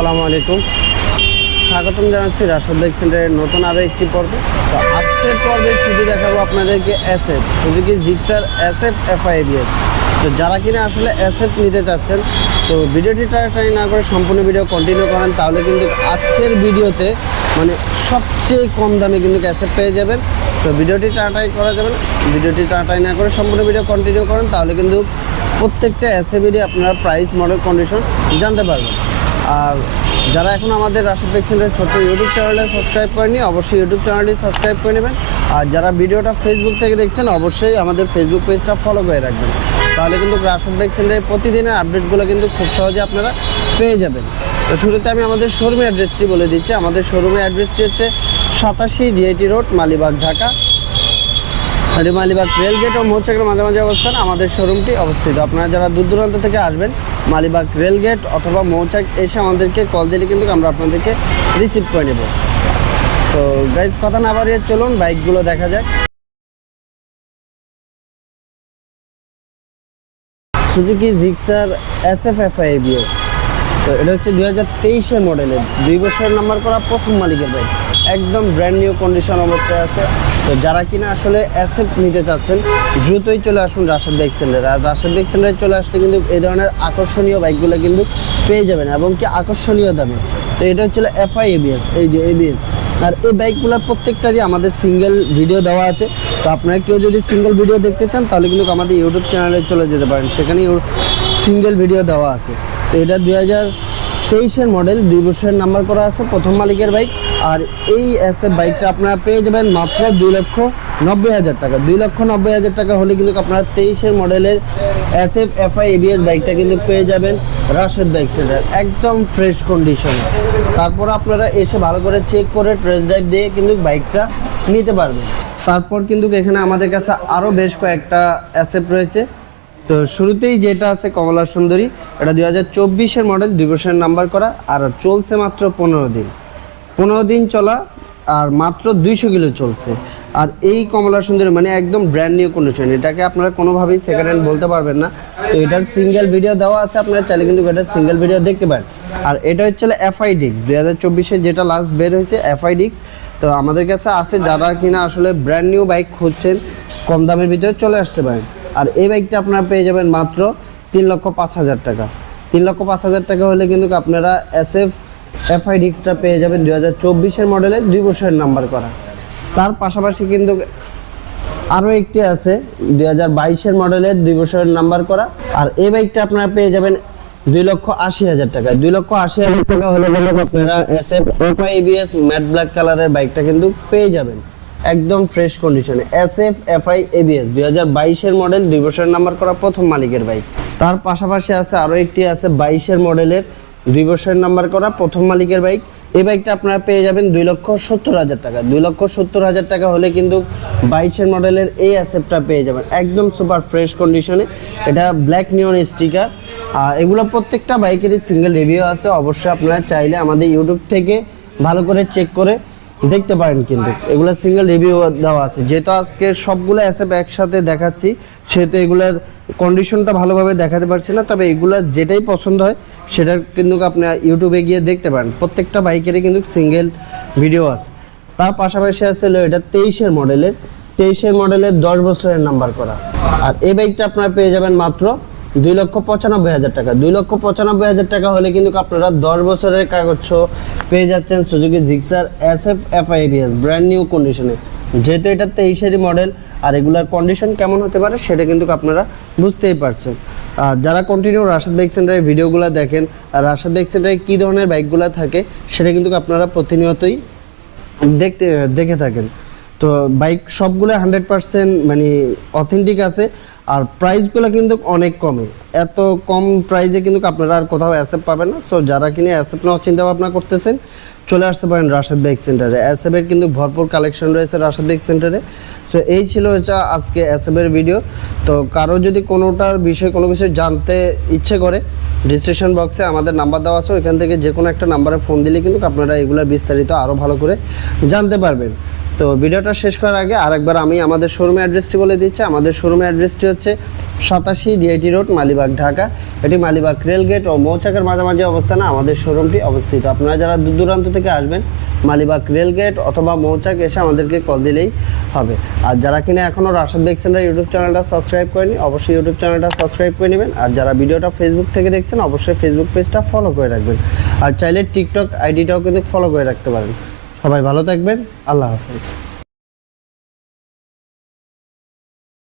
আসসালামু আলাইকুম, স্বাগতম জানাচ্ছি রাশেদ বাইক সেন্টারের নতুন আরও একটি পর্বে। তো আজকের পর্বে শুধু দেখাবো আপনাদেরকে SF Suzuki Gixxer SF FI ABS. তো যারা কিনা আসলে এসএফ নিতে চাচ্ছেন, তো ভিডিওটি টানাটানি না করে সম্পূর্ণ ভিডিও কন্টিনিউ করেন, তাহলে কিন্তু আজকের ভিডিওতে মানে সবচেয়ে কম দামে কিন্তু এসএফ পেয়ে যাবেন। তো ভিডিওটি টানাটানি করা যাবে না, ভিডিওটি টানাটানি না করে সম্পূর্ণ ভিডিও কন্টিনিউ করেন, তাহলে কিন্তু প্রত্যেকটা এসএফেরই আপনারা প্রাইস, মডেল, কন্ডিশন জানতে পারবেন। আর যারা এখন আমাদের রাশেদ বাইক সেন্টারের ছোট্ট ইউটিউব চ্যানেলে সাবস্ক্রাইব করেনি, অবশ্যই ইউটিউব চ্যানেলটি সাবস্ক্রাইব করে নেবেন। আর যারা ভিডিওটা ফেসবুক থেকে দেখছেন, অবশ্যই আমাদের ফেসবুক পেজটা ফলো করে রাখবেন, তাহলে কিন্তু রাশেদ বাইক সেন্টারের প্রতিদিনের আপডেটগুলো কিন্তু খুব সহজে আপনারা পেয়ে যাবেন। তো শুরুতে আমি আমাদের শোরুমের অ্যাড্রেসটি বলে দিচ্ছি। আমাদের শোরুমের অ্যাড্রেসটি হচ্ছে 87 DIT road, Malibagh, Dhaka. Malibagh rail gate ও মৌচাকের মাঝামাঝি অবস্থান আমাদের শোরুমটি অবস্থিত। আপনারা যারা দূর দূরান্ত থেকে আসবেন, মালিবাগ রেলগেট অথবা মৌচাক এসে আমাদেরকে কল দিলে কিন্তু আমরা আপনাদেরকে রিসিভ করে নেব। সো গাইজ, কথা না বাড়িয়ে চলুন বাইকগুলো দেখা যাক। Suzuki Gixxer SF FI ABS. তো এটা হচ্ছে 2023-এর মডেলের, 2 বছরের নাম্বার করা, প্রথম মালিকের বাইক, একদম ব্র্যান্ড নিউ কন্ডিশন অবস্থায় আছে। তো যারা কিনা আসলে অ্যাসেপ নিতে চাচ্ছেন, দ্রুতই চলে আসুন রাশেদ বাইক সেন্টারে। আর রাশেদ বাইক সেন্টারে চলে আসলে কিন্তু এই ধরনের আকর্ষণীয় বাইকগুলো কিন্তু পেয়ে যাবেন, এবং কি আকর্ষণীয় দামে। তো এটা হচ্ছে এফআই এবিএস, এই যে এবিএস। আর এই বাইকগুলোর প্রত্যেকটারই আমাদের সিঙ্গেল ভিডিও দেওয়া আছে। তো আপনারা কেউ যদি সিঙ্গেল ভিডিও দেখতে চান, তাহলে কিন্তু আমাদের ইউটিউব চ্যানেলে চলে যেতে পারেন, সেখানে সিঙ্গেল ভিডিও দেওয়া আছে। তো এটা 2023-এর মডেল, 2 বছরের নাম্বার করা আছে, প্রথম মালিকের বাইক। আর এই এসএফ বাইকটা আপনারা পেয়ে যাবেন মাত্র 2,90,000 টাকা। 2,90,000 টাকা হলে কিন্তু আপনারা 23-এর মডেলের এসএফ এফআই এবিএস বাইকটা কিন্তু পেয়ে যাবেন রাশেদ বাইক সেন্টার, একদম ফ্রেশ কন্ডিশনে। তারপর আপনারা এসে ভালো করে চেক করে টেস্ট ড্রাইভ দিয়ে কিন্তু বাইকটা নিতে পারবেন। তারপর কিন্তু এখানে আমাদের কাছে আরও বেশ কয়েকটা এসএফ রয়েছে। তো শুরুতেই যেটা আছে কমলা সুন্দরী, এটা 2024-এর মডেল, 2 বছরের নাম্বার করা, আর চলছে মাত্র 15 দিন চলা, আর মাত্র 200 কিলো চলছে। আর এই কমলা সুন্দরী মানে একদম ব্র্যান্ড নিউ কন্ডিশন, এটাকে আপনারা কোনোভাবেই সেকেন্ড হ্যান্ড বলতে পারবেন না। তো এটার সিঙ্গেল ভিডিও দেওয়া আছে, আপনারা চাইলে কিন্তু এটার সিঙ্গেল ভিডিও দেখতে পারেন। আর এটা হচ্ছে এফআই ডিক্স, 2024-এ যেটা লাস্ট বের হয়েছে এফআই ডিক্স। তো আমাদের কাছে আছে, যারা কিনা আসলে ব্র্যান্ড নিউ বাইক খুঁজছেন, কম দামের ভিতরে চলে আসতে পারেন। আর এই বাইকটা আপনারা পেয়ে যাবেন মাত্র 3,05,000 টাকা। 3,05,000 টাকা হলে কিন্তু আপনারা এসএফ এফআই ডিক্সটা পেয়ে যাবেন 2024-এর মডেলের, 2 বছরের নাম্বার করা। তার পাশাপাশি কিন্তু আরও একটি আছে 2022-এর মডেলের, 2 বছরের নাম্বার করা। আর এই বাইকটা আপনারা পেয়ে যাবেন 2,80,000 টাকা। 2,80,000 টাকা হলে আপনারা SF FI ABS matte black কালারের বাইকটা কিন্তু পেয়ে যাবেন একদম ফ্রেশ কন্ডিশনে। এসএফ এফআই এবিএস 2022-এর মডেল, 2 বছরের নাম্বার করা, প্রথম মালিকের বাইক। তার পাশাপাশি আছে আরও একটি আছে 22-এর মডেলের, 2 বছরের নাম্বার করা, প্রথম মালিকের বাইক। এই বাইকটা আপনারা পেয়ে যাবেন 2,70,000 টাকা। 2,70,000 টাকা হলে কিন্তু 22-এর মডেলের এই এসএফটা পেয়ে যাবেন একদম সুপার ফ্রেশ কন্ডিশনে। এটা ব্ল্যাক নিয়ন স্টিকার। এগুলো প্রত্যেকটা বাইকেরই সিঙ্গেল রিভিউ আছে, অবশ্যই আপনারা চাইলে আমাদের ইউটিউব থেকে ভালো করে চেক করে দেখতে পারেন। কিন্তু এগুলো সিঙ্গেল রিভিউ দেওয়া আছে। যেহেতু আজকে সবগুলো এসএফ একসাথে দেখাচ্ছি, সেহেতু এগুলোর কন্ডিশনটা ভালোভাবে দেখাতে পারছি না। তবে এগুলো যেটাই পছন্দ হয় সেটা কিন্তু আপনি ইউটিউবে গিয়ে দেখতে পারেন, প্রত্যেকটা বাইকেরই কিন্তু সিঙ্গেল ভিডিও আছে। তার পাশাপাশি আছে এটা 23-এর মডেলের, 10 বছরের নাম্বার করা। আর এই বাইকটা আপনারা পেয়ে যাবেন মাত্র 2,95,000 টাকা। 2,95,000 টাকা হলে কিন্তু আপনারা 10 বছরের কাগজ পেয়ে যাচ্ছেন Suzuki Gixxer SF FI ABS brand new কন্ডিশনে। যেহেতু এটা 23-এরই মডেল, আর এগুলার কন্ডিশন কেমন হতে পারে সেটা কিন্তু আপনারা বুঝতেই পারছেন। আর যারা কন্টিনিউ রাশেদ বাইক সেন্টারের ভিডিওগুলো দেখেন, আর রাশেদ বাইক সেন্টারে কী ধরনের বাইকগুলো থাকে সেটা কিন্তু আপনারা প্রতিনিয়তই দেখে থাকেন। তো বাইক সবগুলো 100% মানে অথেন্টিক আছে। আর প্রাইসগুলো কিন্তু অনেক কমে, এত কম প্রাইসে কিন্তু আপনারা আর কোথাও অ্যাসেপ পাবেন না। সো যারা কিনে অ্যাসেপ নেওয়ার চিন্তা ভাবনা করতেছেন, চলে আসতে পারেন রাশেদ বাইক সেন্টারে। অ্যাসেপের কিন্তু ভরপুর কালেকশন রয়েছে রাশেদ বাইক সেন্টারে। সো এই ছিল আজকে অ্যাসেপের ভিডিও। তো কারো যদি কোনোটার বিষয়ে কোনো কিছু জানতে ইচ্ছে করে, ডিসক্রিপশন বক্সে আমাদের নাম্বার দেওয়া আছে, ওইখান থেকে যে কোনো একটা নাম্বারে ফোন দিলে কিন্তু আপনারা এগুলোর বিস্তারিত আরও ভালো করে জানতে পারবেন। তো ভিডিওটা শেষ করার আগে আরেকবার আমি আমাদের শোরুমের অ্যাড্রেসটি বলে দিচ্ছি। আমাদের শোরুমের অ্যাড্রেসটি হচ্ছে 87 ডিআইটি রোড, মালিবাগ, ঢাকা। এটি মালিবাগ রেলগেট ও মৌচাকের মাঝামাঝি অবস্থানে আমাদের শোরুমটি অবস্থিত। আপনারা যারা দূর দূরান্ত থেকে আসবেন, মালিবাগ রেলগেট অথবা মৌচাক এসে আমাদেরকে কল দিলেই হবে। আর যারা কিনা এখনও রাশাদ বাইক সেন্টার ইউটিউব চ্যানেলটা সাবস্ক্রাইব করেনি, অবশ্যই ইউটিউব চ্যানেলটা সাবস্ক্রাইব করে নেবেন। আর যারা ভিডিওটা ফেসবুক থেকে দেখছেন, অবশ্যই ফেসবুক পেজটা ফলো করে রাখবেন। আর চাইলে টিকটক আইডিটাও কিন্তু ফলো করে রাখতে পারেন। সবাই ভালো থাকবেন, আল্লাহ হাফেজ।